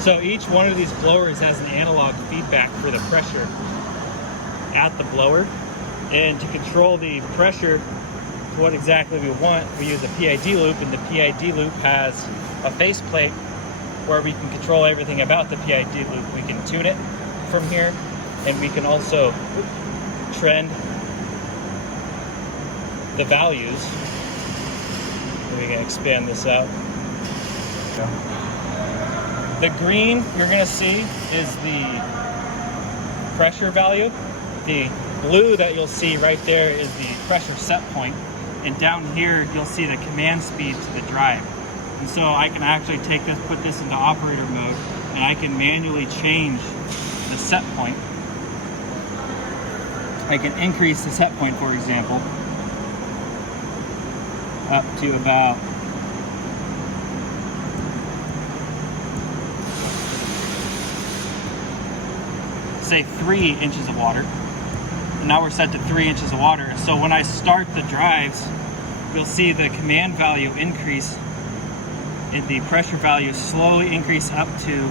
So each one of these blowers has an analog feedback for the pressure at the blower. And to control the pressure to what exactly we want, we use a PID loop, and the PID loop has a faceplate where we can control everything about the PID loop. We can tune it from here, and we can also trend the values. We can expand this out. The green you're going to see is the pressure value. The blue that you'll see right there is the pressure set point. And down here you'll see the command speed to the drive. And so I can actually take this, put this into operator mode, and I can manually change the set point. I can increase the set point, for example, up to about say 3 inches of water. And now we're set to 3 inches of water. So when I start the drives, you'll see the command value increase and the pressure value slowly increase up to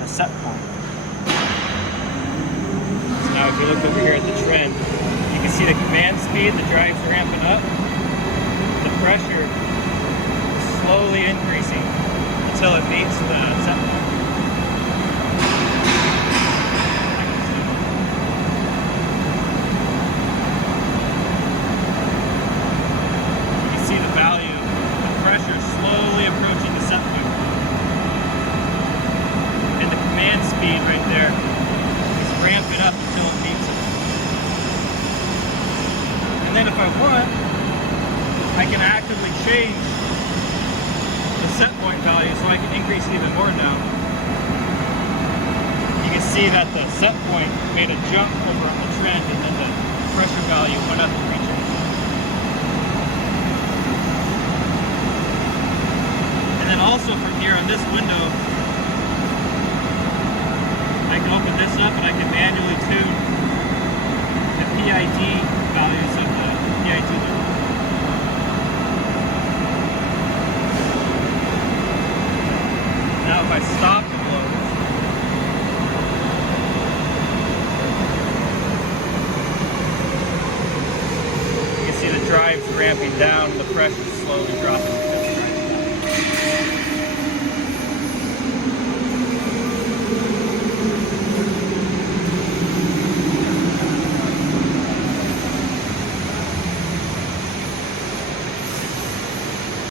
a set point. So now if you look over here at the trend, you can see the command speed, the drive's ramping up, the pressure is slowly increasing until it meets the set point. Right there is ramping up until it meets it. And then if I want, I can actively change the set point value so I can increase it even more now. You can see that the set point made a jump over on the trend, and then the pressure value went up 3 inches. And then also from here on this window, I can open this up and I can manually tune the PID values of the PID loop. Now if I stop